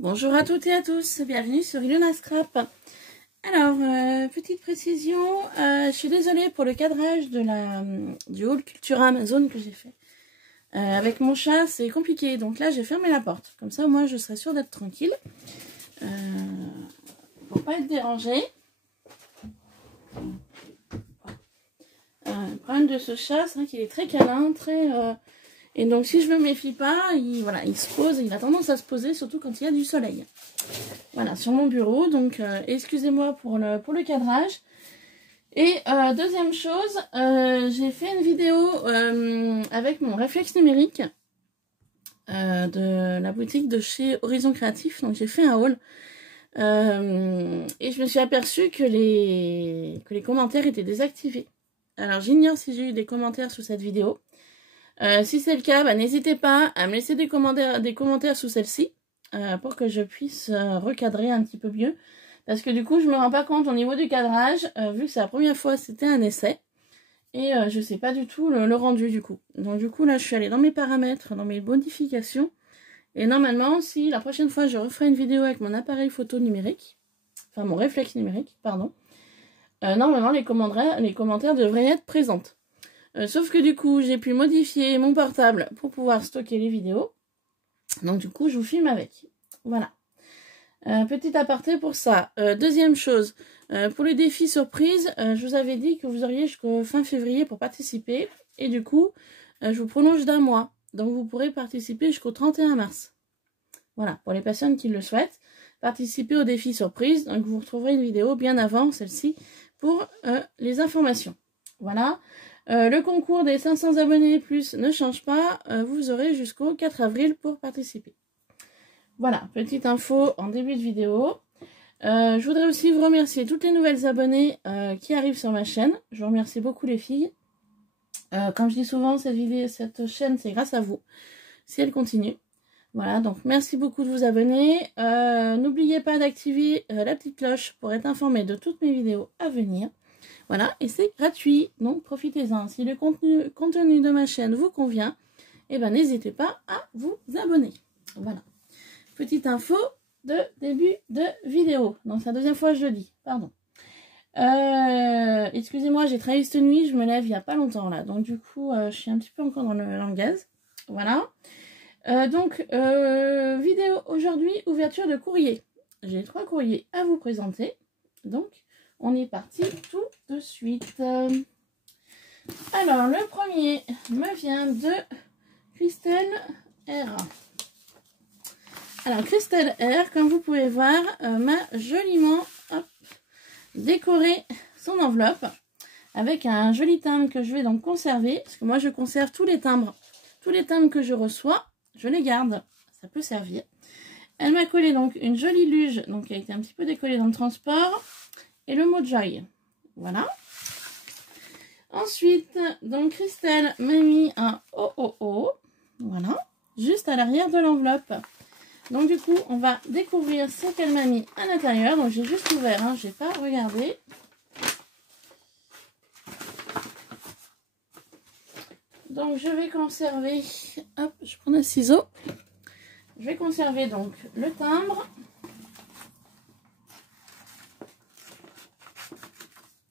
Bonjour à toutes et à tous, bienvenue sur Ilona Scrap. Alors, petite précision, je suis désolée pour le cadrage de du haul Cultura Amazon que j'ai fait. Avec mon chat, c'est compliqué, donc là j'ai fermé la porte. Comme ça, moi je serai sûre d'être tranquille. Pour pas être dérangée. Le problème de ce chat, c'est vrai qu'il est très câlin, très... Et donc si je me méfie pas, il se pose, il a tendance à se poser, surtout quand il y a du soleil. Voilà, sur mon bureau, donc excusez-moi pour le cadrage. Et deuxième chose, j'ai fait une vidéo avec mon réflexe numérique de la boutique de chez Horizon Créatif. Donc j'ai fait un haul et je me suis aperçue que les commentaires étaient désactivés. Alors j'ignore si j'ai eu des commentaires sous cette vidéo. Si c'est le cas, bah, n'hésitez pas à me laisser des commentaires sous celle-ci pour que je puisse recadrer un petit peu mieux. Parce que du coup, je me rends pas compte au niveau du cadrage, vu que c'est la première fois, c'était un essai. Et je sais pas du tout le rendu du coup. Donc du coup, là, je suis allée dans mes paramètres, dans mes modifications. Et normalement, si la prochaine fois, je referai une vidéo avec mon appareil photo numérique, enfin mon réflexe numérique, pardon, normalement, les commentaires devraient être présents. Sauf que du coup, j'ai pu modifier mon portable pour pouvoir stocker les vidéos. Donc du coup, je vous filme avec. Voilà. Petit aparté pour ça. Deuxième chose, pour le défi surprise, je vous avais dit que vous auriez jusqu'au fin février pour participer. Et du coup, je vous prolonge d'1 mois. Donc vous pourrez participer jusqu'au 31 mars. Voilà, pour les personnes qui le souhaitent. Participer au défi surprise. Donc vous retrouverez une vidéo bien avant celle-ci pour les informations. Voilà. Le concours des 500 abonnés plus ne change pas, vous aurez jusqu'au 4 avril pour participer. Voilà, petite info en début de vidéo. Je voudrais aussi vous remercier toutes les nouvelles abonnées qui arrivent sur ma chaîne. Je vous remercie beaucoup les filles. Comme je dis souvent, cette chaîne, c'est grâce à vous, si elle continue. Voilà, donc merci beaucoup de vous abonner. N'oubliez pas d'activer la petite cloche pour être informé de toutes mes vidéos à venir. Voilà, et c'est gratuit, donc profitez-en. Si le contenu de ma chaîne vous convient, eh ben, n'hésitez pas à vous abonner. Voilà, petite info de début de vidéo. Donc c'est la deuxième fois que je le dis, pardon. Excusez-moi, j'ai travaillé cette nuit, je me lève il n'y a pas longtemps là. Donc du coup, je suis un petit peu encore dans le gaz. Voilà. Vidéo aujourd'hui, ouverture de courrier. J'ai 3 courriers à vous présenter. Donc, on est parti tout de suite. Alors, le premier me vient de Christelle R. Alors, Christelle R, comme vous pouvez voir, m'a joliment décoré son enveloppe avec un joli timbre que je vais donc conserver. Parce que moi, je conserve tous les timbres que je reçois, je les garde. Ça peut servir. Elle m'a collé donc une jolie luge, donc qui a été un petit peu décollée dans le transport. Et le mot Joy. Voilà. Ensuite, donc Christelle m'a mis un OOO. Voilà. Juste à l'arrière de l'enveloppe. Donc du coup, on va découvrir ce qu'elle m'a mis à l'intérieur. Donc j'ai juste ouvert, hein, j'ai pas regardé. Donc je vais conserver. Hop, je prends un ciseau. Je vais conserver donc le timbre.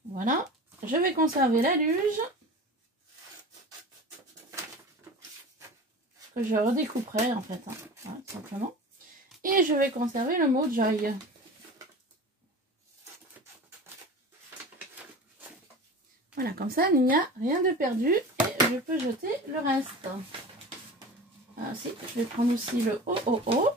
Voilà, je vais conserver la luge que je redécouperai en fait, hein. Voilà, tout simplement. Et je vais conserver le mot Joy. Voilà, comme ça, il n'y a rien de perdu et je peux jeter le reste. Ainsi, je vais prendre aussi le OOO.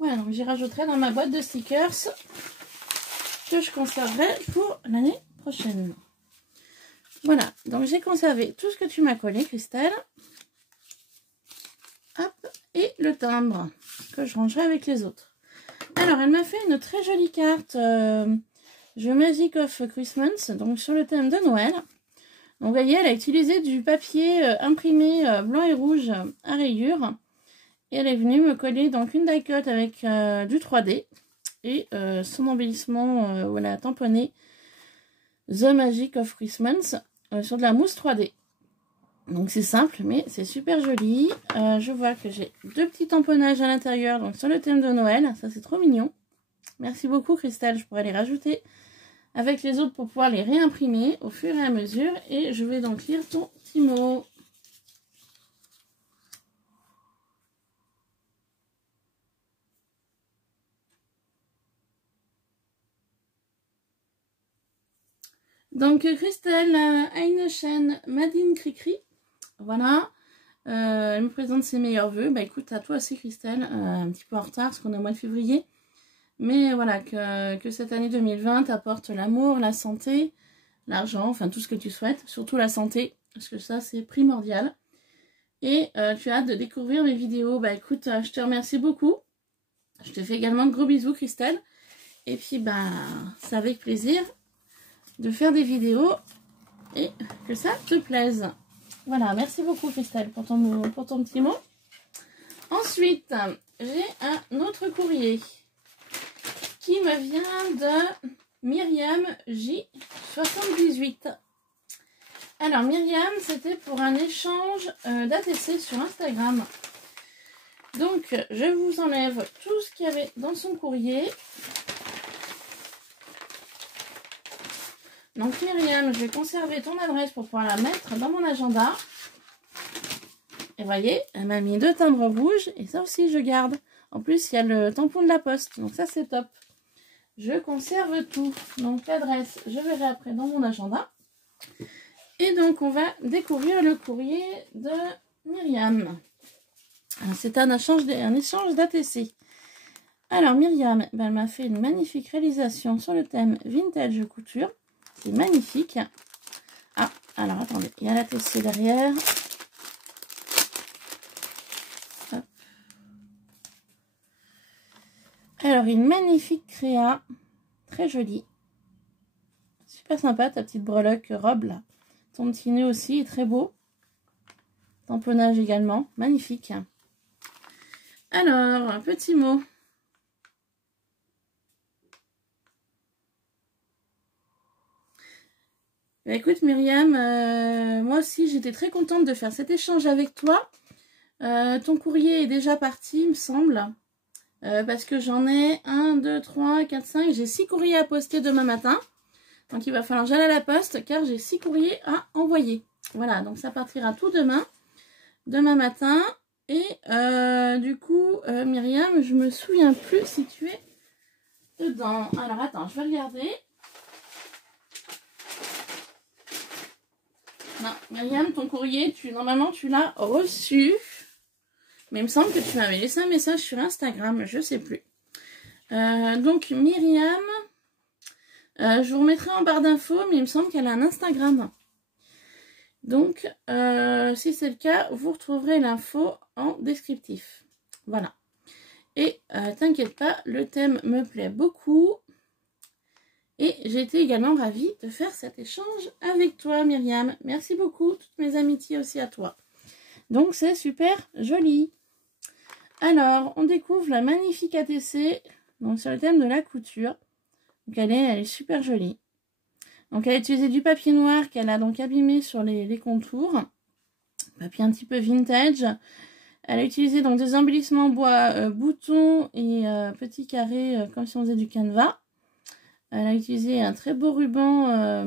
Voilà, donc j'y rajouterai dans ma boîte de stickers que je conserverai pour l'année prochaine. Voilà, donc j'ai conservé tout ce que tu m'as collé, Christelle. Hop, et le timbre que je rangerai avec les autres. Alors, elle m'a fait une très jolie carte The Magic of Christmas, donc sur le thème de Noël. Donc, vous voyez, elle a utilisé du papier imprimé blanc et rouge à rayures. Et elle est venue me coller donc une die cut avec du 3D et son embellissement où elle a tamponné The Magic of Christmas sur de la mousse 3D. Donc c'est simple, mais c'est super joli. Je vois que j'ai 2 petits tamponnages à l'intérieur, donc sur le thème de Noël. Ça, c'est trop mignon. Merci beaucoup, Christelle. Je pourrais les rajouter avec les autres pour pouvoir les réimprimer au fur et à mesure. Et je vais donc lire ton petit mot. Donc, Christelle a une chaîne Madine Cricri. Voilà. Elle me présente ses meilleurs vœux. Bah écoute, à toi aussi, Christelle. Un petit peu en retard parce qu'on est au mois de février. Mais voilà, que cette année 2020 t'apporte l'amour, la santé, l'argent, enfin tout ce que tu souhaites. Surtout la santé, parce que ça, c'est primordial. Et tu as hâte de découvrir mes vidéos. Bah écoute, je te remercie beaucoup. Je te fais également de gros bisous, Christelle. Et puis, bah, c'est avec plaisir de faire des vidéos et que ça te plaise. Voilà, merci beaucoup, Christelle, pour ton petit mot. Ensuite, j'ai un autre courrier qui me vient de Myriam J78. Alors, Myriam, c'était pour un échange d'ATC sur Instagram. Donc, je vous enlève tout ce qu'il y avait dans son courrier. Donc, Myriam, je vais conserver ton adresse pour pouvoir la mettre dans mon agenda. Et voyez, elle m'a mis 2 timbres rouges. Et ça aussi, je garde. En plus, il y a le tampon de la poste. Donc, ça, c'est top. Je conserve tout. Donc, l'adresse, je verrai après dans mon agenda. Et donc, on va découvrir le courrier de Myriam. C'est un échange d'ATC. Alors, Myriam, ben, elle m'a fait une magnifique réalisation sur le thème vintage couture. C'est magnifique. Ah, alors attendez, il y a l'ATC derrière. Hop. Alors, une magnifique créa. Très jolie. Super sympa, ta petite breloque robe là. Ton petit nœud aussi est très beau. Tamponnage également. Magnifique. Alors, un petit mot. Bah, écoute Myriam, moi aussi j'étais très contente de faire cet échange avec toi. Ton courrier est déjà parti, il me semble. Parce que j'en ai 1, 2, 3, 4, 5. J'ai 6 courriers à poster demain matin. Donc il va falloir que j'aille à la poste car j'ai 6 courriers à envoyer. Voilà, donc ça partira tout demain matin. Et du coup, Myriam, je me souviens plus si tu es dedans. Alors attends, je vais regarder. Non, Myriam, ton courrier, normalement tu l'as reçu. Mais il me semble que tu m'avais laissé un message sur Instagram, je sais plus. Donc Myriam, je vous remettrai en barre d'infos, mais il me semble qu'elle a un Instagram. Donc, si c'est le cas, vous retrouverez l'info en descriptif. Voilà. Et t'inquiète pas, le thème me plaît beaucoup. Et j'ai été également ravie de faire cet échange avec toi, Myriam. Merci beaucoup, toutes mes amitiés aussi à toi. Donc, c'est super joli. Alors, on découvre la magnifique ATC donc, sur le thème de la couture. Donc, elle est super jolie. Donc, elle a utilisé du papier noir qu'elle a donc abîmé sur les contours. Papier un petit peu vintage. Elle a utilisé donc des embellissements en bois, boutons et petits carrés comme si on faisait du canevas. Elle a utilisé un très beau ruban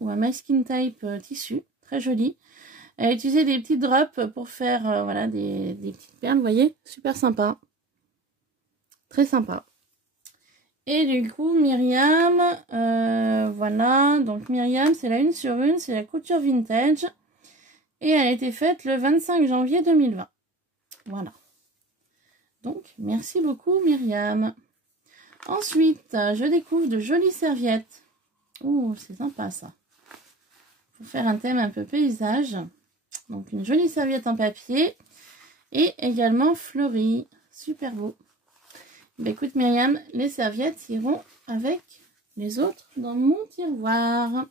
ou un masking tape tissu, très joli. Elle a utilisé des petits drops pour faire voilà, des petites perles, vous voyez, super sympa. Très sympa. Et du coup, Myriam, voilà, donc Myriam, c'est la 1 sur 1, c'est la couture vintage. Et elle a été faite le 25 janvier 2020. Voilà. Donc, merci beaucoup, Myriam. Ensuite, je découvre de jolies serviettes. Oh, c'est sympa ça. Pour faire un thème un peu paysage. Donc, une jolie serviette en papier. Et également fleurie. Super beau. Bah, écoute, Myriam, les serviettes iront avec les autres dans mon tiroir.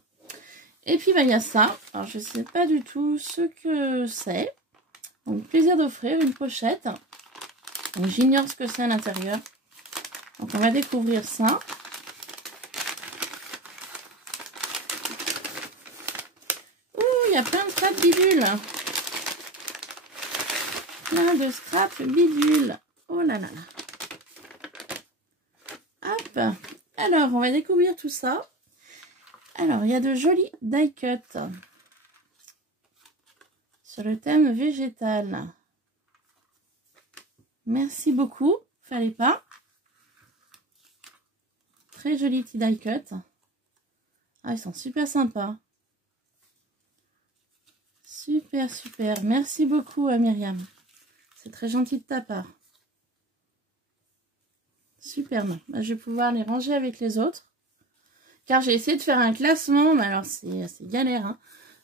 Et puis, bah, il y a ça. Alors, je ne sais pas du tout ce que c'est. Donc, plaisir d'offrir une pochette. Donc, j'ignore ce que c'est à l'intérieur. Donc, on va découvrir ça. il y a plein de scrap bidules. Plein de scrap bidules. Oh là là là. Hop. Alors, on va découvrir tout ça. Alors, il y a de jolis die cuts sur le thème végétal. Merci beaucoup. Fallait pas. Très joli petit die cut. Ah, ils sont super sympas. Super, super. Merci beaucoup à Myriam. C'est très gentil de ta part. Superbe. Je vais pouvoir les ranger avec les autres. Car j'ai essayé de faire un classement. Mais alors, c'est galère.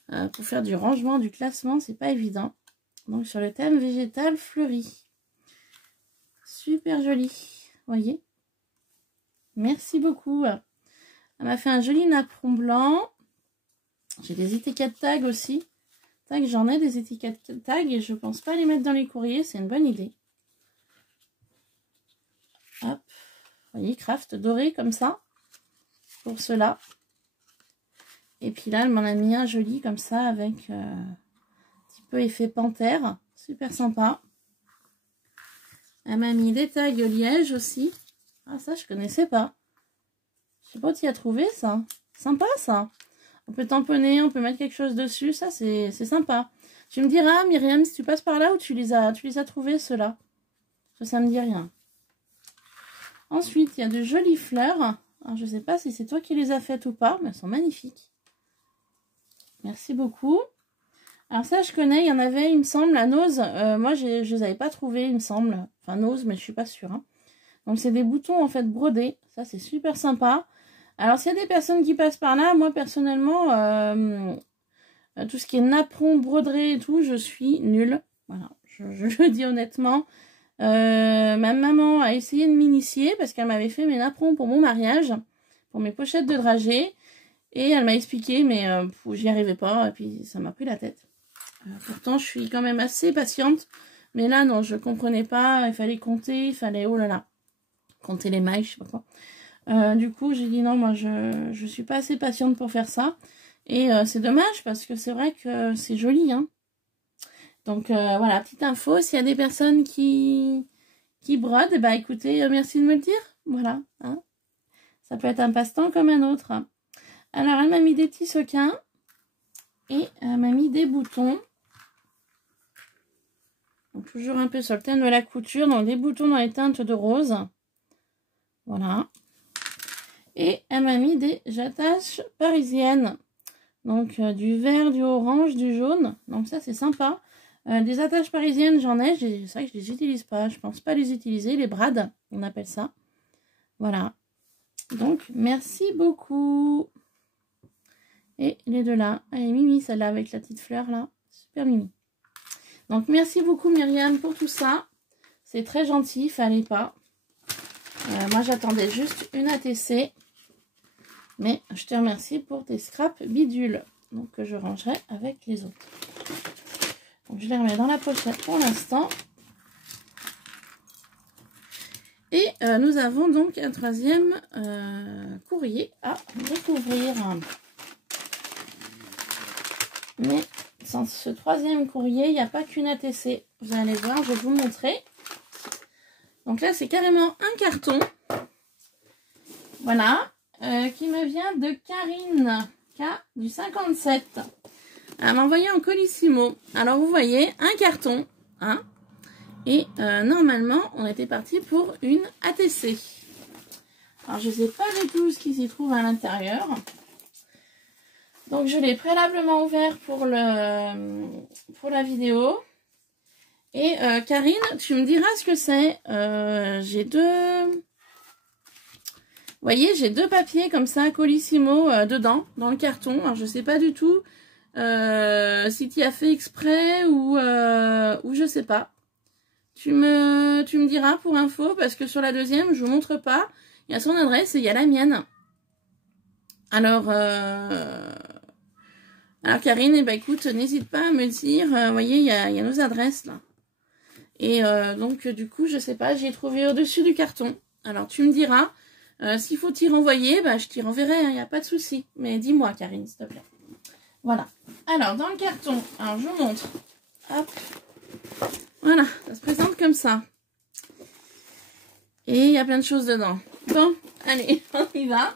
Hein. Pour faire du rangement, du classement, c'est pas évident. Donc, sur le thème végétal fleuri. Super joli. Voyez. Merci beaucoup. Elle m'a fait un joli napperon blanc. J'ai des étiquettes tag aussi. Tag, j'en ai des étiquettes tag et je pense pas les mettre dans les courriers. C'est une bonne idée. Hop. Vous voyez, craft doré comme ça. Pour cela. Et puis là, elle m'en a mis un joli comme ça avec un petit peu effet panthère. Super sympa. Elle m'a mis des tags liège aussi. Ah, ça, je connaissais pas. Je sais pas où tu as trouvé ça. Sympa ça. On peut tamponner, on peut mettre quelque chose dessus. Ça, c'est sympa. Tu me diras, Myriam, si tu passes par là où tu les as trouvés, ceux-là. Ça me dit rien. Ensuite, il y a de jolies fleurs. Alors, je sais pas si c'est toi qui les as faites ou pas, mais elles sont magnifiques. Merci beaucoup. Alors ça, je connais. Il y en avait, il me semble, à Nose. Moi, je les avais pas trouvés, il me semble. Enfin, Nose, mais je suis pas sûre. Hein. Donc, c'est des boutons, en fait, brodés. Ça, c'est super sympa. Alors, s'il y a des personnes qui passent par là, moi, personnellement, tout ce qui est napperon, broderie et tout, je suis nulle. Voilà, je le dis honnêtement. Ma maman a essayé de m'initier parce qu'elle m'avait fait mes napperons pour mon mariage, pour mes pochettes de dragée. Et elle m'a expliqué, mais j'y arrivais pas. Et puis, ça m'a pris la tête. Pourtant, je suis quand même assez patiente. Mais là, non, je comprenais pas. Il fallait compter, il fallait, oh là là, compter les mailles, je sais pas quoi. Du coup, j'ai dit non, moi, je suis pas assez patiente pour faire ça. Et c'est dommage parce que c'est vrai que c'est joli. Hein. Donc, voilà, petite info. S'il y a des personnes qui brodent, eh ben, écoutez, merci de me le dire. Voilà. Hein. Ça peut être un passe-temps comme un autre. Alors, elle m'a mis des petits sequins. Et elle m'a mis des boutons. Donc, toujours un peu sur le thème de la couture. Donc, des boutons dans les teintes de rose. Voilà. Et elle m'a mis des attaches parisiennes. Donc, du vert, du orange, du jaune. Donc, ça, c'est sympa. Des attaches parisiennes, j'en ai. C'est vrai que je les utilise pas. Je pense pas les utiliser. Les brades, on appelle ça. Voilà. Donc, merci beaucoup. Et les deux là. Elle est mimi, celle-là, avec la petite fleur, là. Super mimi. Donc, merci beaucoup, Myriam, pour tout ça. C'est très gentil. Fallait pas. Moi, j'attendais juste une ATC. Mais je te remercie pour tes scraps bidules. Donc, que je rangerai avec les autres. Donc, je les remets dans la pochette pour l'instant. Et nous avons donc un troisième courrier à découvrir. Mais sans ce troisième courrier, il n'y a pas qu'une ATC. Vous allez voir, je vais vous montrer. Donc là, c'est carrément un carton. Voilà. Qui me vient de Karine K du 57. Elle m'a envoyé en colissimo. Alors, vous voyez, un carton. Hein, et normalement, on était parti pour une ATC. Alors, je ne sais pas du tout ce qui s'y trouve à l'intérieur. Donc, je l'ai préalablement ouvert pour la vidéo. Et Karine, tu me diras ce que c'est. J'ai deux... Vous voyez, j'ai deux papiers comme ça, colissimo, dedans, dans le carton. Alors, je sais pas du tout si tu as fait exprès ou je sais pas. Tu me diras pour info, parce que sur la deuxième, je vous montre pas. Il y a son adresse et il y a la mienne. Alors Karine, eh ben, écoute, n'hésite pas à me dire. Vous voyez, il y a nos adresses là. Et donc, du coup, je sais pas, j'ai trouvé au-dessus du carton. Alors, tu me diras. S'il faut t'y renvoyer, bah, je t'y renverrai, il n'y a pas de souci. Mais dis-moi, Karine, s'il te plaît. Voilà. Alors, dans le carton, alors je vous montre. Hop. Voilà, ça se présente comme ça. Et il y a plein de choses dedans. Bon, allez, on y va.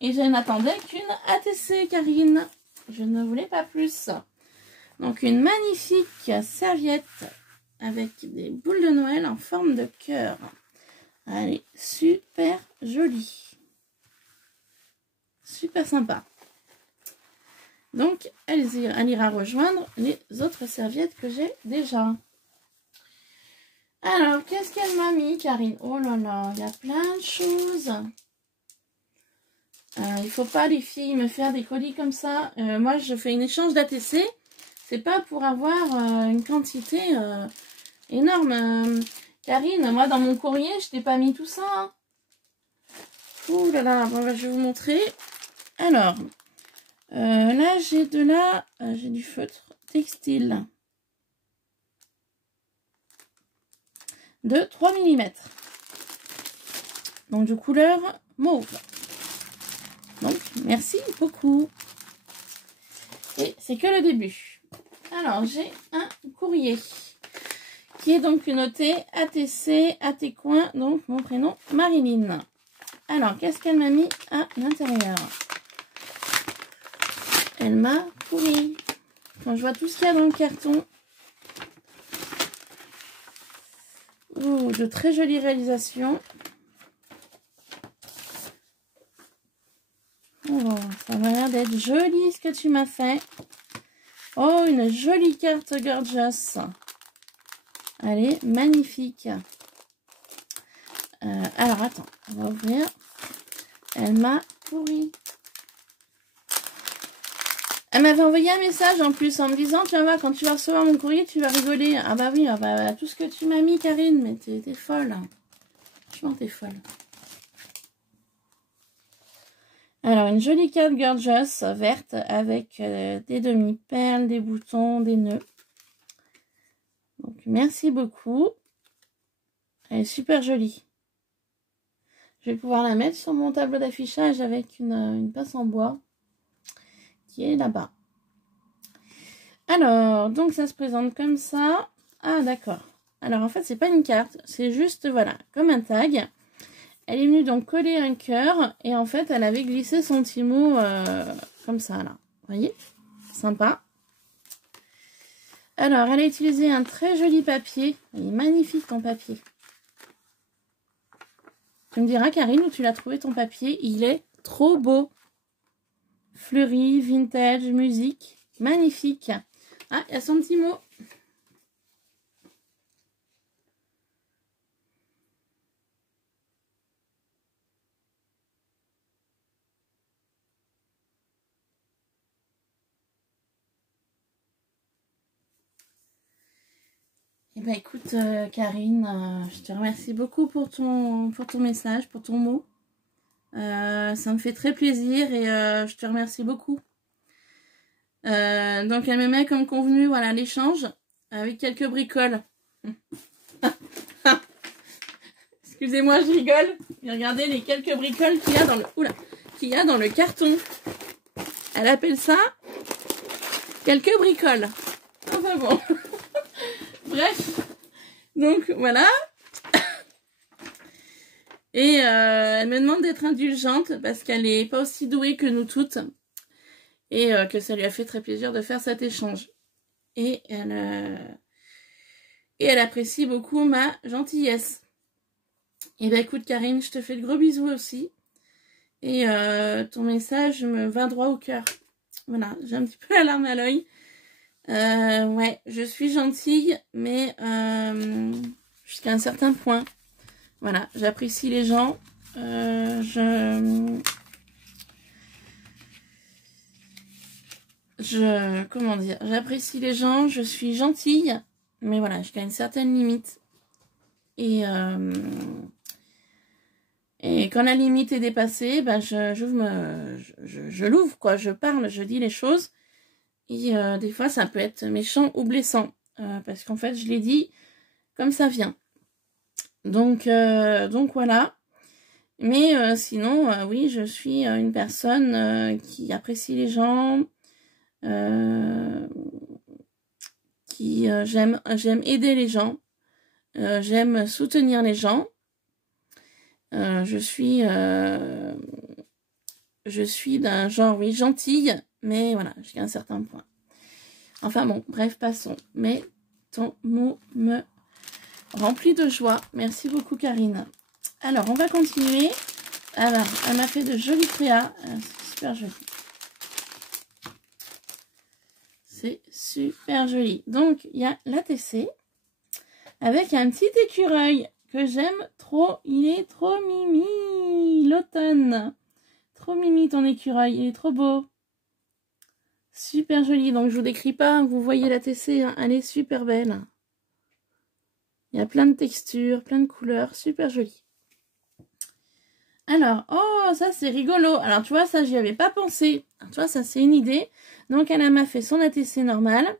Et je n'attendais qu'une ATC, Karine. Je ne voulais pas plus. Donc, une magnifique serviette avec des boules de Noël en forme de cœur. Elle est super jolie. Super sympa. Donc, elle ira rejoindre les autres serviettes que j'ai déjà. Alors, qu'est-ce qu'elle m'a mis, Karine? Oh là là, il y a plein de choses. Il faut pas, les filles, me faire des colis comme ça. Moi, je fais une échange d'ATC. C'est pas pour avoir une quantité énorme. Karine, moi, dans mon courrier, je t'ai pas mis tout ça. Hein. Ouh là là, bon, je vais vous montrer. Alors, là, j'ai j'ai du feutre textile de 3 mm. Donc, de couleur mauve. Donc, merci beaucoup. Et c'est que le début. Alors, j'ai un courrier qui est donc noté ATC, AT-Coin, donc mon prénom, Marilyn. Alors, qu'est-ce qu'elle m'a mis à l'intérieur? Elle m'a pourri. Quand je vois tout ce qu'il y a dans le carton. Ouh, de très jolies réalisations. Oh, ça m'a l'air d'être joli ce que tu m'as fait. Oh, une jolie carte gorgeous. Elle est magnifique. Alors, attends, on va ouvrir. Elle m'a pourri. Elle m'avait envoyé un message en plus en me disant, tu vas voir, quand tu vas recevoir mon courrier, tu vas rigoler. Ah bah oui, ah bah, tout ce que tu m'as mis, Karine, mais t'es folle. Franchement, t'es folle. Alors, une jolie carte gorgeous verte avec des demi-perles, des boutons, des nœuds. Donc, merci beaucoup. Elle est super jolie. Je vais pouvoir la mettre sur mon tableau d'affichage avec une pince en bois qui est là-bas. Alors, donc ça se présente comme ça. Ah, d'accord. Alors, en fait, c'est pas une carte. C'est juste, voilà, comme un tag. Elle est venue donc coller un cœur. Et en fait, elle avait glissé son petit mot comme ça, là. Vous voyez? Sympa. Alors, elle a utilisé un très joli papier. Il est magnifique, ton papier. Tu me diras, Karine, où tu l'as trouvé ton papier? Il est trop beau. Fleuri, vintage, musique. Magnifique. Ah, il y a son petit mot. Eh ben, écoute, Karine, je te remercie beaucoup pour ton message, pour ton mot. Ça me fait très plaisir et je te remercie beaucoup. Donc, elle me met comme convenu, voilà, l'échange avec quelques bricoles. Excusez-moi, je rigole. Mais regardez les quelques bricoles qu'il y a dans le... Oula, qu'il y a dans le carton. Elle appelle ça quelques bricoles. Enfin bon. Bref. Donc, voilà. Et elle me demande d'être indulgente parce qu'elle n'est pas aussi douée que nous toutes. Et que ça lui a fait très plaisir de faire cet échange. Et elle apprécie beaucoup ma gentillesse. Et ben écoute, Karine, je te fais de gros bisous aussi. Et ton message me va droit au cœur. Voilà, j'ai un petit peu la larme à l'œil. Ouais, je suis gentille, mais jusqu'à un certain point. Voilà, j'apprécie les gens. Comment dire, j'apprécie les gens, je suis gentille, mais voilà, jusqu'à une certaine limite. Et quand la limite est dépassée, ben je l'ouvre, quoi, je parle, je dis les choses. Et des fois, ça peut être méchant ou blessant. Parce qu'en fait, je l'ai dit comme ça vient. Donc voilà. Mais sinon, oui, je suis une personne qui apprécie les gens, J'aime aider les gens. J'aime soutenir les gens. Je suis d'un genre, oui, gentille, mais voilà, jusqu'à un certain point. Enfin bon, bref, passons. Mais ton mot me remplit de joie. Merci beaucoup, Karine. Alors, on va continuer. Alors, elle m'a fait de jolis créas. C'est super joli. C'est super joli. Donc, il y a l'ATC avec un petit écureuil que j'aime trop. Il est trop mimi. L'automne. Trop mimi ton écureuil. Il est trop beau. Super joli. Donc, je vous décris pas. Vous voyez l'ATC. Hein, elle est super belle. Il y a plein de textures, plein de couleurs. Super joli. Alors, oh, ça c'est rigolo. Alors, tu vois, ça, j'y avais pas pensé. Alors, tu vois, ça c'est une idée. Donc, elle m'a fait son ATC normal.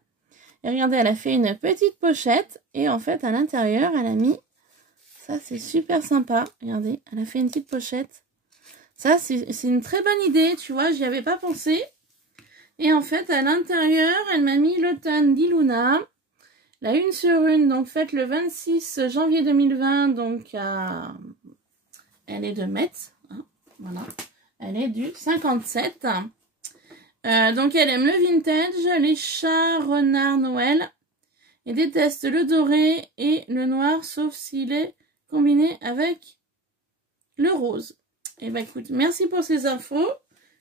Et regardez, elle a fait une petite pochette. Et en fait, à l'intérieur, elle a mis... Ça, c'est super sympa. Regardez, elle a fait une petite pochette. Ça, c'est une très bonne idée. Tu vois, j'y avais pas pensé. Et en fait, à l'intérieur, elle m'a mis l'automne d'Iluna. La 1 sur 1, donc faite le 26 janvier 2020. Donc, elle est de Metz. Hein, voilà. Elle est du 57. Donc, elle aime le vintage, les chats, renards, Noël. Et déteste le doré et le noir, sauf s'il est combiné avec le rose. Et bah écoute, merci pour ces infos,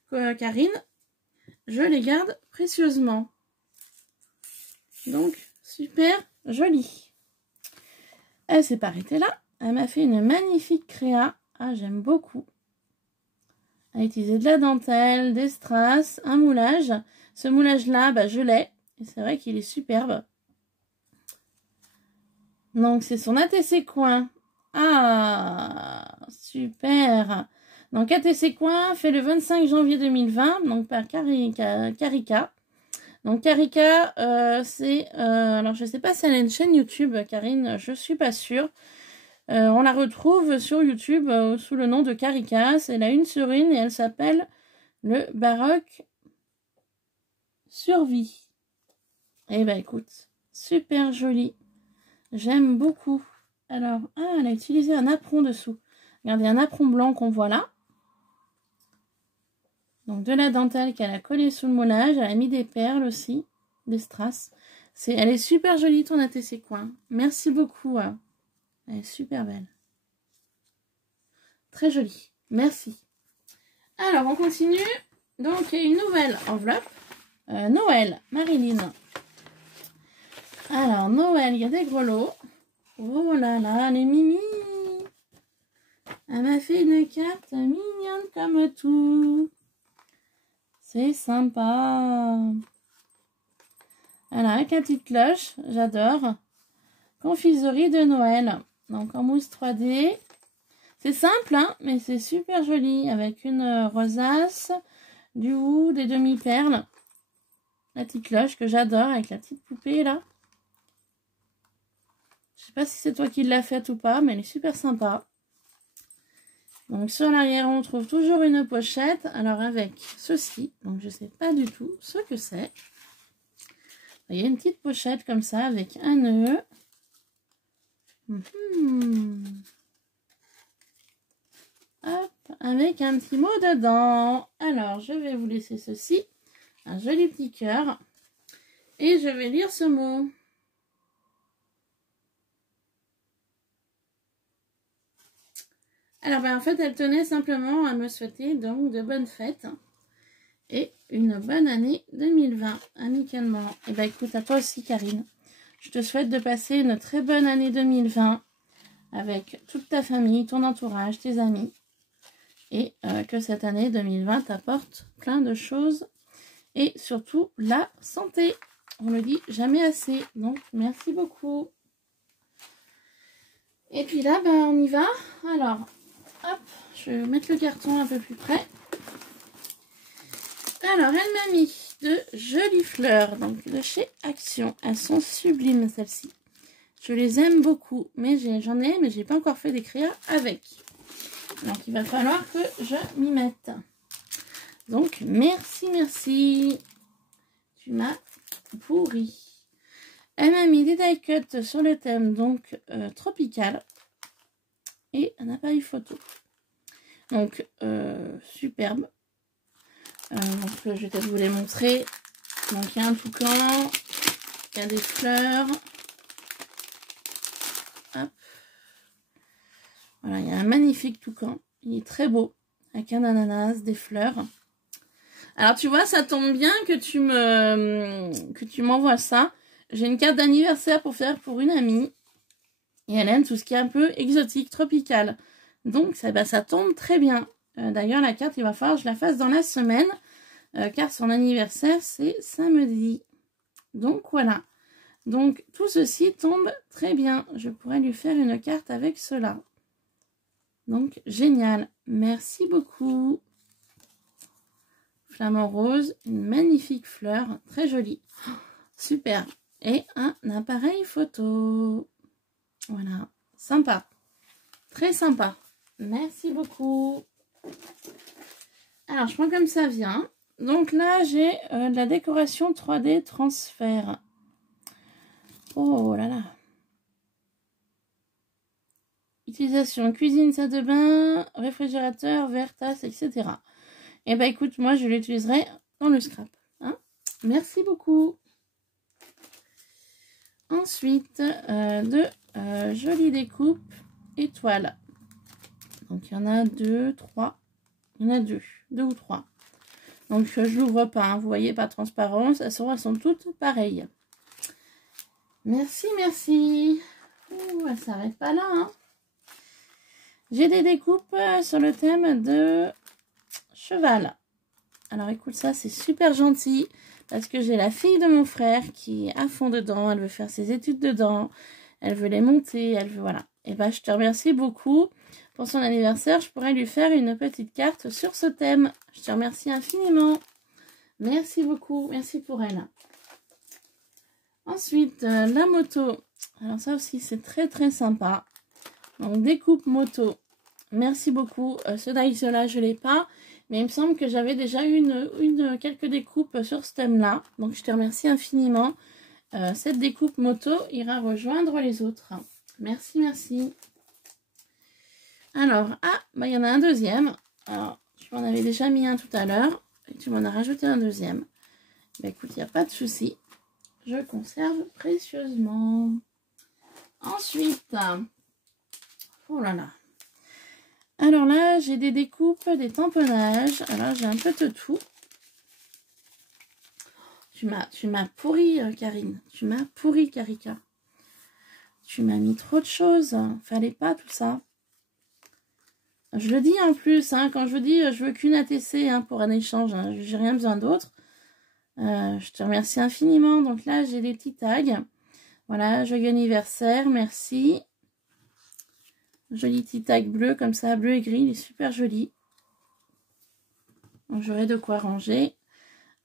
Karine. Je les garde précieusement. Donc, super joli. Elle s'est pas arrêtée là. Elle m'a fait une magnifique créa. Ah, j'aime beaucoup. Elle a utilisé de la dentelle, des strass, un moulage. Ce moulage-là, bah, je l'ai. Et c'est vrai qu'il est superbe. Donc, c'est son ATC coin. Ah, super. Donc, ATC coin fait le 25 janvier 2020. Donc, par Karika. Donc, Karika, c'est... alors, je ne sais pas si elle a une chaîne YouTube, Karine. Je ne suis pas sûre. On la retrouve sur YouTube sous le nom de Karika. C'est la 1 sur 1 et elle s'appelle le baroque survie. Et bah écoute, super joli. J'aime beaucoup. Alors, ah, elle a utilisé un apron dessous. Regardez, un apron blanc qu'on voit là. Donc de la dentelle qu'elle a collée sous le moulage. Elle a mis des perles aussi, des strass. Elle est super jolie ton ATC coin. Merci beaucoup. Hein. Elle est super belle. Très jolie. Merci. Alors, on continue. Donc, il y a une nouvelle enveloppe. Noël, Marilyn. Alors, Noël, il y a des grelots. Oh là là, les mimi. Elle m'a fait une carte mignonne comme tout. C'est sympa. Alors, avec la petite cloche, j'adore. Confiserie de Noël. Donc, en mousse 3D. C'est simple, hein, mais c'est super joli. Avec une rosace, du haut, des demi-perles. La petite cloche que j'adore avec la petite poupée, là. Je sais pas si c'est toi qui l'as faite ou pas, mais elle est super sympa. Donc, sur l'arrière, on trouve toujours une pochette. Alors, avec ceci. Donc, je sais pas du tout ce que c'est. Il y a une petite pochette comme ça, avec un nœud. Hop, avec un petit mot dedans. Alors, je vais vous laisser ceci. Un joli petit cœur. Et je vais lire ce mot. Alors, ben, en fait, elle tenait simplement à me souhaiter donc de bonnes fêtes. Et une bonne année 2020, amicalement. Et ben, écoute, à toi aussi, Karine. Je te souhaite de passer une très bonne année 2020 avec toute ta famille, ton entourage, tes amis. Et que cette année 2020 t'apporte plein de choses. Et surtout, la santé. On le dit jamais assez. Donc, merci beaucoup. Et puis là, ben, on y va. Alors, hop, je vais mettre le carton un peu plus près. Alors, elle m'a mis de jolies fleurs. Donc, de chez Action. Elles sont sublimes, celles-ci. Je les aime beaucoup. Mais j'en ai, mais j'ai pas encore fait des créas avec. Donc, il va falloir que je m'y mette. Donc, merci, merci. Tu m'as pourri. Elle m'a mis des die cuts sur le thème donc tropical. Et un appareil photo. Donc, superbe. Donc, je vais peut-être vous les montrer. Donc, il y a un toucan. Il y a des fleurs. Hop. Voilà, il y a un magnifique toucan. Il est très beau. Avec un ananas, des fleurs. Alors, tu vois, ça tombe bien que tu m'envoies ça. J'ai une carte d'anniversaire pour faire pour une amie. Et elle aime tout ce qui est un peu exotique, tropical. Donc, ça tombe très bien. D'ailleurs, la carte, il va falloir que je la fasse dans la semaine. Car son anniversaire, c'est samedi. Donc, voilà. Donc, tout ceci tombe très bien. Je pourrais lui faire une carte avec cela. Donc, génial. Merci beaucoup. Flamant rose, une magnifique fleur, très jolie. Oh, super. Et un appareil photo. Voilà, sympa. Très sympa. Merci beaucoup. Alors, je prends comme ça vient. Donc là, j'ai de la décoration 3D transfert. Oh là là. Utilisation cuisine, salle de bain, réfrigérateur, verre, tasse, etc. Et bah écoute, moi je l'utiliserai dans le scrap. Hein. Merci beaucoup. Ensuite, jolies découpes étoiles. Donc il y en a 2, 3. Il y en a 2 ou 3. Donc je l'ouvre pas, hein. Vous voyez, pas transparence. Elles sont toutes pareilles. Merci, merci. Ouh, elle s'arrête pas là. Hein. J'ai des découpes sur le thème de cheval. Alors écoute, ça c'est super gentil. Parce que j'ai la fille de mon frère qui est à fond dedans. Elle veut faire ses études dedans. Elle veut les monter. Elle veut, voilà. Et bah je te remercie beaucoup. Pour son anniversaire, je pourrais lui faire une petite carte sur ce thème. Je te remercie infiniment. Merci beaucoup. Merci pour elle. Ensuite, la moto. Alors ça aussi, c'est très très sympa. Donc, découpe moto. Merci beaucoup. Ce dice-là, je ne l'ai pas. Mais il me semble que j'avais déjà eu quelques découpes sur ce thème-là. Donc, je te remercie infiniment. Cette découpe moto ira rejoindre les autres. Merci, merci. Alors, il y en a un deuxième. Alors, tu m'en avais déjà mis un tout à l'heure. Et tu m'en as rajouté un deuxième. Bah, écoute, il n'y a pas de souci. Je conserve précieusement. Ensuite, oh là là. Alors là, j'ai des découpes, des tamponnages. Alors, j'ai un peu de tout. Tu m'as pourri, Karine. Tu m'as pourri, Karika. Tu m'as mis trop de choses. Fallait pas tout ça. Je le dis en plus, hein, quand je vous dis je veux qu'une ATC hein, pour un échange, hein, j'ai rien besoin d'autre. Je te remercie infiniment. Donc là, j'ai des petits tags. Voilà, joyeux anniversaire, merci. Joli petit tag bleu, comme ça, bleu et gris, il est super joli. Donc j'aurai de quoi ranger.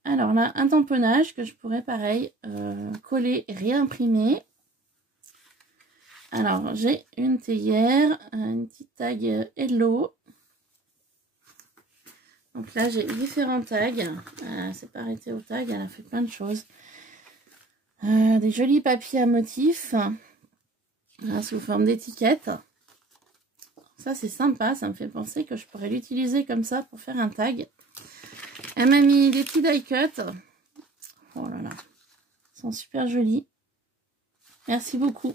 Alors là, un tamponnage que je pourrais pareil coller et réimprimer. Alors j'ai une théière, une petite tag Hello. Donc là j'ai différents tags. C'est pas arrêté au tag, elle a fait plein de choses. Des jolis papiers à motifs. Sous forme d'étiquette. Ça c'est sympa, ça me fait penser que je pourrais l'utiliser comme ça pour faire un tag. Elle m'a mis des petits die cuts. Oh là là, ils sont super jolis. Merci beaucoup.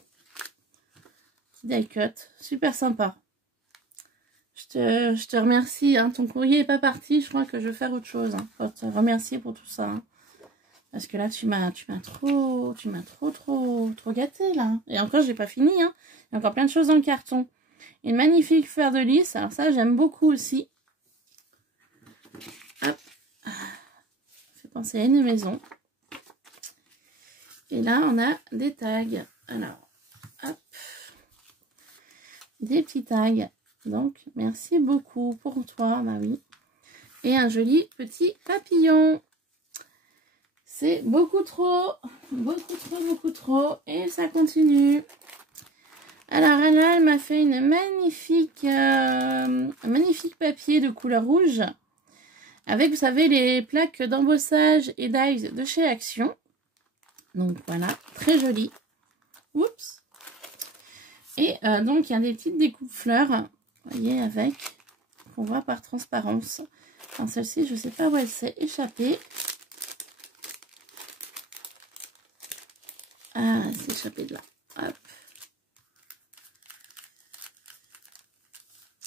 Petit die cut, super sympa. Je te remercie, hein. Ton courrier n'est pas parti, je crois que je vais faire autre chose. Hein. Faut te remercier pour tout ça. Hein. Parce que là, tu m'as trop gâté là. Et encore, j'ai pas fini. Hein. Il y a encore plein de choses dans le carton. Une magnifique fleur de lys. Alors ça, j'aime beaucoup aussi. Hop. Ça fait penser à une maison. Et là, on a des tags. Alors, hop. Des petits tags. Donc, merci beaucoup pour toi. Bah oui. Et un joli petit papillon. C'est beaucoup trop. Beaucoup trop. Et ça continue. Alors là, elle m'a fait une un magnifique papier de couleur rouge. Avec, vous savez, les plaques d'embossage et d'ail de chez Action. Donc voilà, très joli. Oups. Et donc il y a des petites découpes fleurs, vous voyez, avec, qu'on voit par transparence. Enfin, celle-ci, je ne sais pas où elle s'est échappée. Ah, elle s'est échappée de là. Hop.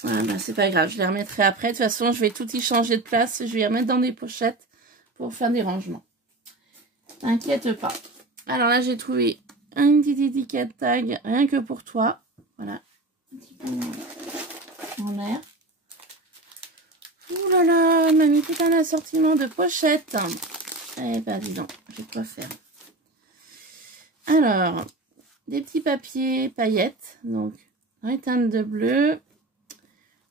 Ah, ben, c'est pas grave, je les remettrai après. De toute façon, je vais tout y changer de place. Je vais les remettre dans des pochettes pour faire des rangements. T'inquiète pas. Alors là, j'ai trouvé une petite étiquette tag, rien que pour toi. Voilà. Un petit peu en l'air. Ouh là là, m'a mis tout un assortiment de pochettes. Eh ben, dis donc, j'ai quoi faire. Alors, des petits papiers paillettes. Donc, rétine de bleu.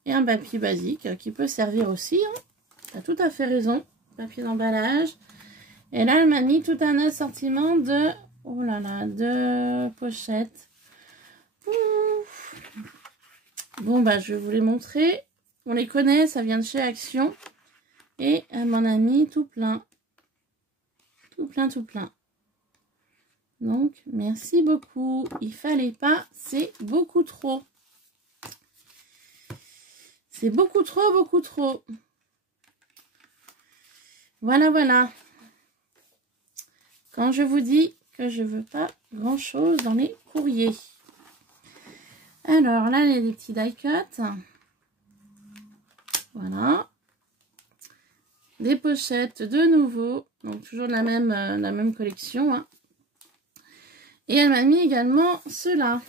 Et un papier basique qui peut servir aussi. Hein. Tu as tout à fait raison. Papier d'emballage. Et là, elle m'a mis tout un assortiment de... Oh là là, de pochettes. Ouf. Bon, bah, je vais vous les montrer. On les connaît, ça vient de chez Action. Et elle m'en a mis tout plein. Tout plein, tout plein. Donc, merci beaucoup. Il fallait pas, c'est beaucoup trop. C'est beaucoup trop, beaucoup trop. Voilà, voilà. Quand je vous dis que je veux pas grand chose dans les courriers. Alors là, il y a des petits die cuts. Voilà. Des pochettes de nouveau. Donc toujours la même collection. Hein. Et elle m'a mis également ceux-là.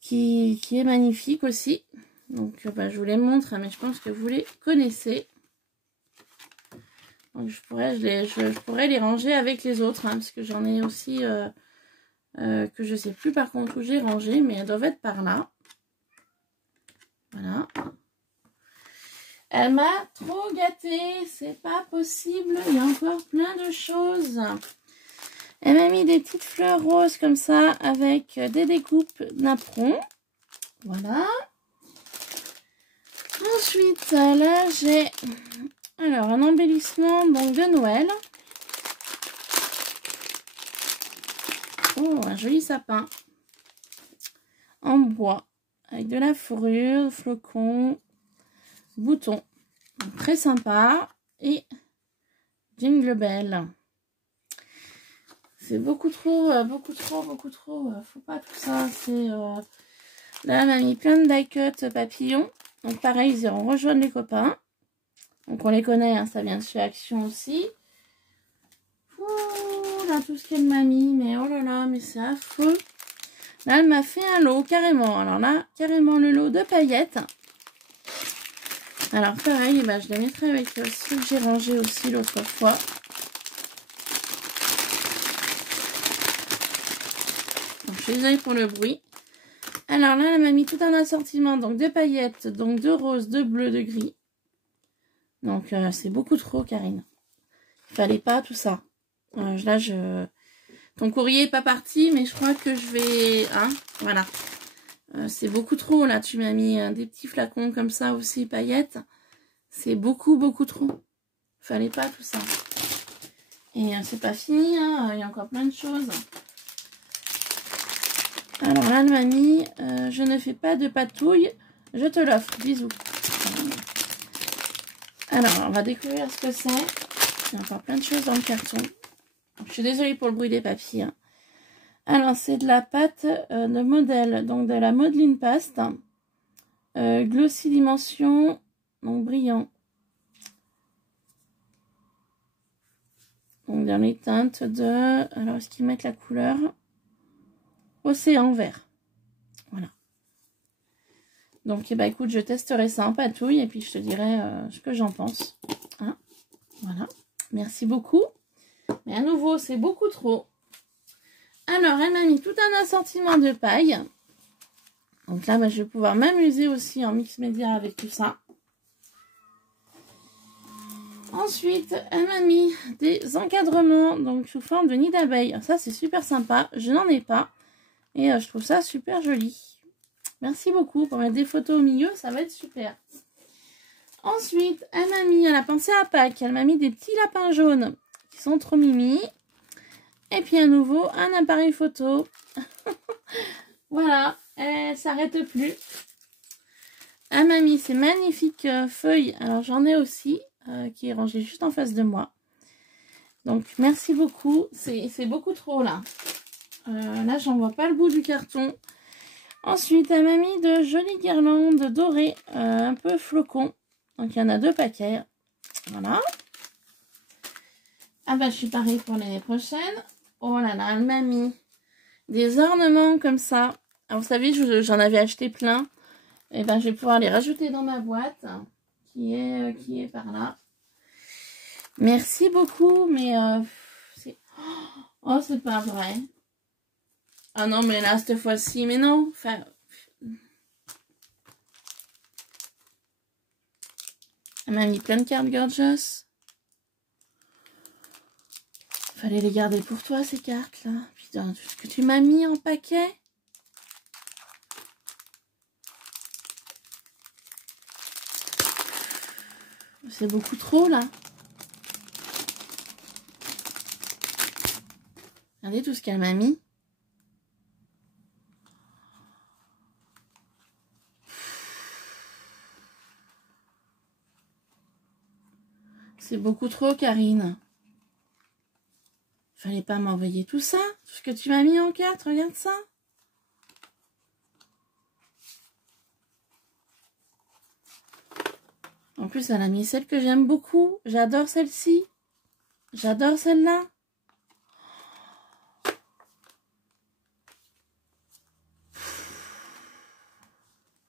Qui est magnifique aussi. Donc bah, je vous les montre, hein, mais je pense que vous les connaissez. Donc je pourrais les ranger avec les autres, hein, parce que j'en ai aussi que je sais plus par contre où j'ai rangé, mais elles doivent être par là. Voilà. Elle m'a trop gâtée, c'est pas possible, il y a encore plein de choses. Elle m'a mis des petites fleurs roses comme ça avec des découpes napperon. Voilà. Ensuite, là, j'ai alors un embellissement donc de Noël. Oh, un joli sapin en bois avec de la fourrure, flocons, boutons. Donc, très sympa. Et Jingle Bell. C'est beaucoup trop. Faut pas tout ça. C'est là, elle m'a mis plein de die cut papillons. Donc pareil, ils iront rejoindre les copains. Donc on les connaît, hein, ça vient de chez Action aussi. Ouh, là, tout ce qu'elle m'a mis, mais oh là là, mais c'est affreux. Là, elle m'a fait un lot, carrément. Alors là, carrément le lot de paillettes. Alors pareil, bah, je les mettrai avec ceux que j'ai rangés aussi l'autre fois. Donc, je suis désolée pour le bruit. Alors là, elle m'a mis tout un assortiment donc de paillettes, donc de rose, de bleu, de gris. Donc c'est beaucoup trop, Karine. Il fallait pas tout ça. Là, ton courrier est pas parti, mais je crois que je vais... Hein, voilà. C'est beaucoup trop, là. Tu m'as mis des petits flacons comme ça aussi, paillettes. C'est beaucoup, beaucoup trop. Il fallait pas tout ça. Et c'est pas fini, hein. Il y a encore plein de choses. Alors là, elle m'a mis je ne fais pas de patouille, je te l'offre. Bisous. Alors, on va découvrir ce que c'est. Il y a encore plein de choses dans le carton. Je suis désolée pour le bruit des papiers. Hein. Alors, c'est de la pâte de modèle, donc de la modeline paste. Glossy dimension, donc brillant. Donc, dans les teintes de... Alors, est-ce qu'ils mettent la couleur? Océan vert. Voilà. Donc, eh ben, écoute, je testerai ça en patouille et puis je te dirai ce que j'en pense. Hein, voilà. Merci beaucoup. Mais à nouveau, c'est beaucoup trop. Alors, elle m'a mis tout un assortiment de paille. Donc là, bah, je vais pouvoir m'amuser aussi en mix média avec tout ça. Ensuite, elle m'a mis des encadrements donc sous forme de nid d'abeille. Ça, c'est super sympa. Je n'en ai pas. Et je trouve ça super joli. Merci beaucoup. Pour mettre des photos au milieu, ça va être super. Ensuite, elle a pensé à Pâques. Elle m'a mis des petits lapins jaunes qui sont trop mimi. Et puis à nouveau, un appareil photo. Voilà, elle s'arrête plus. Elle m'a mis ces magnifiques feuilles. Alors j'en ai aussi, qui est rangée juste en face de moi. Donc merci beaucoup. C'est beaucoup trop là. Là, j'en vois pas le bout du carton. Ensuite, elle m'a mis de jolies guirlandes dorées, un peu flocons. Donc il y en a 2 paquets. Voilà. Ah bah je suis pareil pour l'année prochaine. Oh là là, elle m'a mis des ornements comme ça. Alors vous savez, j'en avais acheté plein. Et ben je vais pouvoir les rajouter dans ma boîte qui est par là. Merci beaucoup, mais c'est... Oh, c'est pas vrai. Ah non, mais là, cette fois-ci, mais non. Enfin... Elle m'a mis plein de cartes gorgeous. Fallait les garder pour toi, ces cartes-là. Putain, tout ce que tu m'as mis en paquet. C'est beaucoup trop, là. Regardez tout ce qu'elle m'a mis. C'est beaucoup trop, Karine. Fallait pas m'envoyer tout ça. Tout ce que tu m'as mis en carte, regarde ça. En plus, elle a mis celle que j'aime beaucoup. J'adore celle-ci. J'adore celle-là.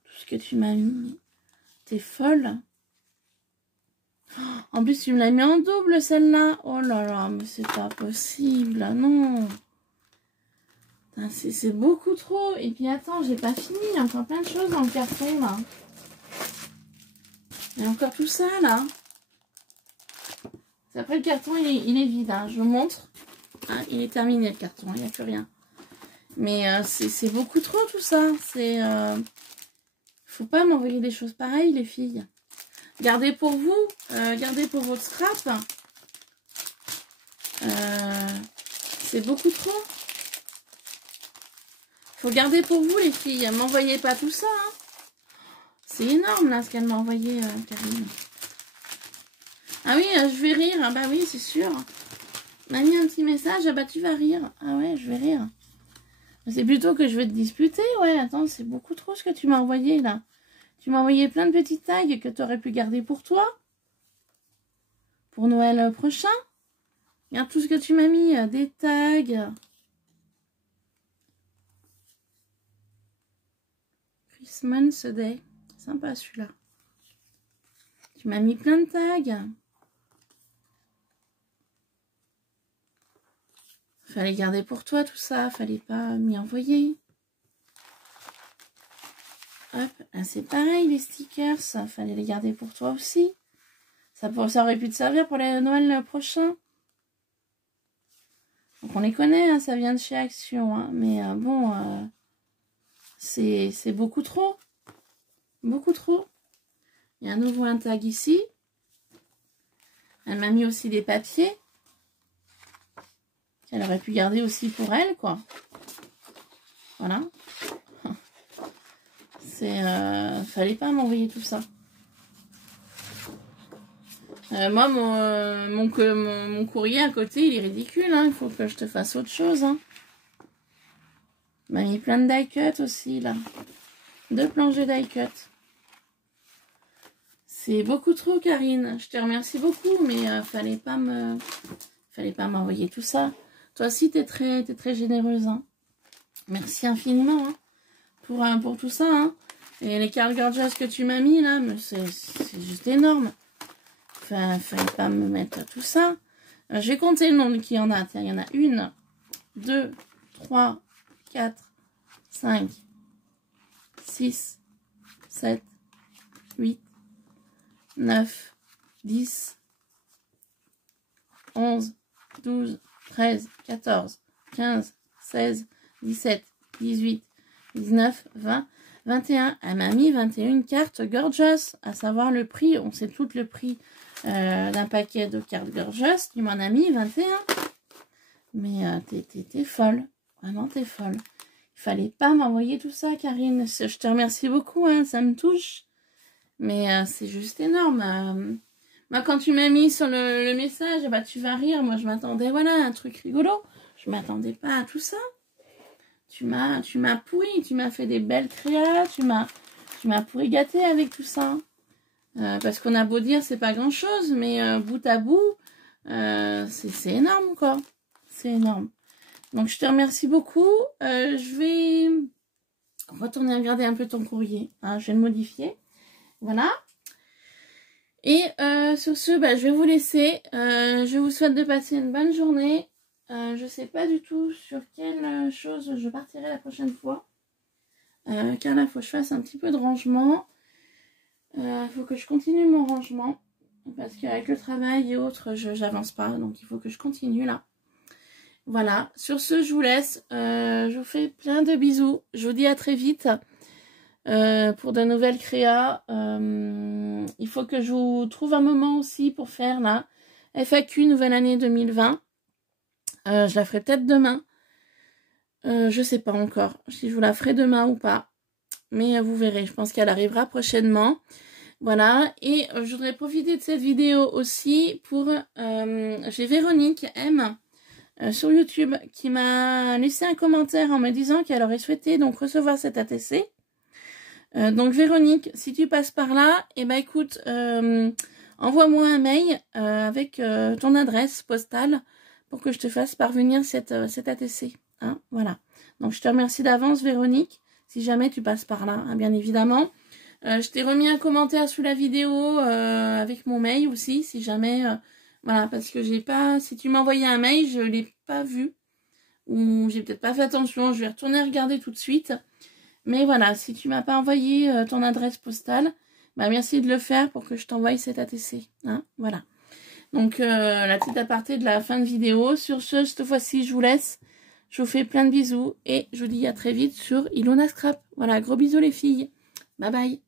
Tout ce que tu m'as mis. T'es folle. En plus, tu me l'as mis en double, celle-là. Oh là là, mais c'est pas possible. Non. C'est beaucoup trop. Et puis, attends, j'ai pas fini. Il y a encore plein de choses dans le carton, là. Il y a encore tout ça, là. Après, le carton, il est vide. Hein. Je vous montre. Hein, il est terminé, le carton. Il n'y a plus rien. Mais c'est beaucoup trop, tout ça. C'est... Faut pas m'envoyer des choses pareilles, les filles. Gardez pour vous. Gardez pour votre scrap. C'est beaucoup trop. Faut garder pour vous, les filles. M'envoyez pas tout ça. Hein. C'est énorme, là, ce qu'elle m'a envoyé, Karine. Ah oui, je vais rire. Ah bah oui, c'est sûr. Elle m'a mis un petit message. Ah bah, tu vas rire. Ah ouais, je vais rire. C'est plutôt que je vais te disputer. Ouais, attends, c'est beaucoup trop ce que tu m'as envoyé, là. Tu m'as envoyé plein de petits tags que tu aurais pu garder pour toi. Pour Noël prochain. Regarde tout ce que tu m'as mis. Des tags. Christmas Day. Sympa, celui-là. Tu m'as mis plein de tags. Fallait garder pour toi tout ça. Fallait pas m'y envoyer. Hop, c'est pareil, les stickers. Fallait les garder pour toi aussi. Ça aurait pu te servir pour les Noël prochain. Donc on les connaît, hein, ça vient de chez Action. Hein, mais bon, c'est beaucoup trop. Beaucoup trop. Il y a à nouveau un tag ici. Elle m'a mis aussi des papiers. Elle aurait pu garder aussi pour elle, quoi. Voilà. Fallait pas m'envoyer tout ça. Moi, mon courrier à côté, il est ridicule. Hein. Il faut que je te fasse autre chose. Hein. Il m'a mis plein de die cut aussi, là. 2 planches de die cut. C'est beaucoup trop, Karine. Je te remercie beaucoup, mais fallait pas m'envoyer tout ça. Toi aussi, t'es très généreuse. Hein. Merci infiniment hein, pour tout ça. Hein. Et les cartes gorgeous que tu m'as mis, là, c'est juste énorme. Enfin, fallait pas me mettre tout ça. Je vais compter le nombre qu'il y en a. Tiens, il y en a 1, 2, 3, 4, 5, 6, 7, 8, 9, 10, 11, 12, 13, 14, 15, 16, 17, 18, 19, 20, 21. Elle m'a mis 21 cartes Gorgeous, à savoir le prix. On sait tout le prix d'un paquet de cartes Gorgeous. Tu m'en as mis 21. Mais t'es folle. Vraiment, t'es folle. Il fallait pas m'envoyer tout ça, Karine. Je te remercie beaucoup, hein, ça me touche. Mais c'est juste énorme. Moi, quand tu m'as mis sur le message, bah, tu vas rire. Moi, je m'attendais, voilà, à un truc rigolo. Je m'attendais pas à tout ça. Tu m'as pourri. Tu m'as fait des belles créas. Tu m'as pourri gâté avec tout ça. Parce qu'on a beau dire, c'est pas grand-chose. Mais bout à bout, c'est énorme, quoi. C'est énorme. Donc, je te remercie beaucoup. Je vais retourner regarder un peu ton courrier. Hein, je vais le modifier. Voilà. Et sur ce, bah, je vais vous laisser. Je vous souhaite de passer une bonne journée. Je sais pas du tout sur quelle chose je partirai la prochaine fois. Car là, il faut que je fasse un petit peu de rangement. Il faut que je continue mon rangement. Parce qu'avec le travail et autres, j'avance pas. Donc, il faut que je continue là. Voilà. Sur ce, je vous laisse. Je vous fais plein de bisous. Je vous dis à très vite. Pour de nouvelles créas. Il faut que je vous trouve un moment aussi pour faire la FAQ nouvelle année 2020. Je la ferai peut-être demain. Je sais pas encore si je vous la ferai demain ou pas. Mais vous verrez, je pense qu'elle arrivera prochainement. Voilà, et je voudrais profiter de cette vidéo aussi pour... j'ai Véronique M sur YouTube qui m'a laissé un commentaire en me disant qu'elle aurait souhaité donc recevoir cet ATC. Donc Véronique, si tu passes par là, eh ben écoute, envoie-moi un mail avec ton adresse postale pour que je te fasse parvenir cet ATC. Hein, voilà. Donc je te remercie d'avance Véronique, si jamais tu passes par là, hein, bien évidemment. Je t'ai remis un commentaire sous la vidéo avec mon mail aussi, si jamais... voilà, parce que j'ai pas... Si tu m'as envoyé un mail, je l'ai pas vu. Ou j'ai peut-être pas fait attention, je vais retourner regarder tout de suite. Mais voilà, si tu m'as pas envoyé ton adresse postale, bah merci de le faire pour que je t'envoie cet ATC. Hein, voilà. Donc la petite aparté de la fin de vidéo. Sur ce, cette fois-ci, je vous laisse. Je vous fais plein de bisous et je vous dis à très vite sur Ilona Scrap. Voilà, gros bisous les filles. Bye bye.